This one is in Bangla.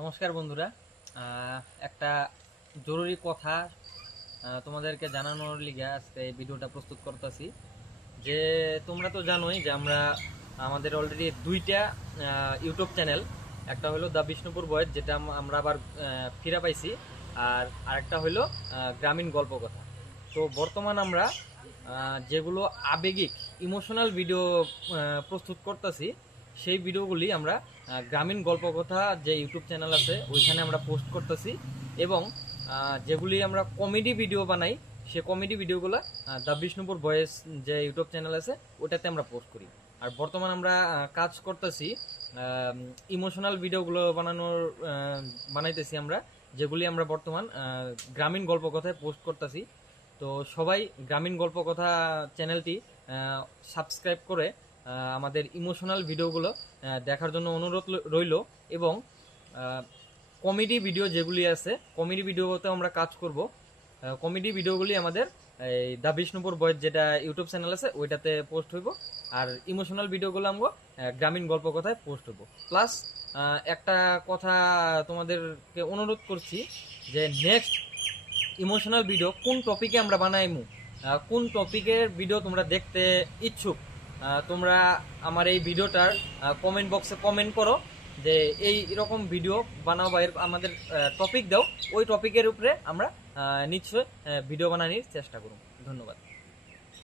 নমস্কার বন্ধুরা। একটা জরুরি কথা তোমাদেরকে জানানোর লিগে আজকে এই ভিডিওটা প্রস্তুত করতেছি। যে তোমরা তো জানোই যে আমাদের অলরেডি দুইটা ইউটিউব চ্যানেল, একটা হলো দ্য বিষ্ণুপুর বয়েজ, যেটা আমরা আবার ফিরে পাইছি, আর আরেকটা হলো গ্রামীণ গল্প কথা। তো বর্তমান আমরা যেগুলো আবেগিক ইমোশনাল ভিডিও প্রস্তুত করতেছি, সেই ভিডিওগুলি আমরা গ্রামীণ গল্পকথা যে ইউটিউব চ্যানেল আছে ওইখানে আমরা পোস্ট করতেছি। এবং যেগুলি আমরা কমেডি ভিডিও বানাই, সে কমেডি ভিডিওগুলো দ্য বিষ্ণুপুর ভয়েস যে ইউটিউব চ্যানেল আছে ওটাতে আমরা পোস্ট করি। আর বর্তমান আমরা কাজ করতেছি ইমোশনাল ভিডিওগুলো বানাইতেছি আমরা, যেগুলি আমরা বর্তমান গ্রামীণ গল্পকথায় পোস্ট করতেছি। তো সবাই গ্রামীণ গল্পকথা চ্যানেলটি সাবস্ক্রাইব করে আমাদের ইমোশনাল ভিডিওগুলো দেখার জন্য অনুরোধ রইল। এবং কমেডি ভিডিও যেগুলি আছে, কমেডি ভিডিওতে আমরা কাজ করব। কমেডি ভিডিওগুলি আমাদের এই দ্য বিষ্ণুপুর বয়েজ যেটা ইউটিউব চ্যানেল আছে ওইটাতে পোস্ট হইব। আর ইমোশনাল ভিডিওগুলো আমরা গ্রামীণ গল্পকথায় পোস্ট হইব। প্লাস একটা কথা তোমাদেরকে অনুরোধ করছি যে নেক্সট ইমোশনাল ভিডিও কোন টপিকে আমরা বানাইমু, কোন টপিকের ভিডিও তোমরা দেখতে ইচ্ছুক, তোমরা আমার এই ভিডিওটার কমেন্ট বক্সে কমেন্ট করো যে এই রকম ভিডিও বানাও বা আমাদের টপিক দাও। ওই টপিকের উপরে আমরা নিশ্চয়ই ভিডিও বানানোর চেষ্টা করব। ধন্যবাদ।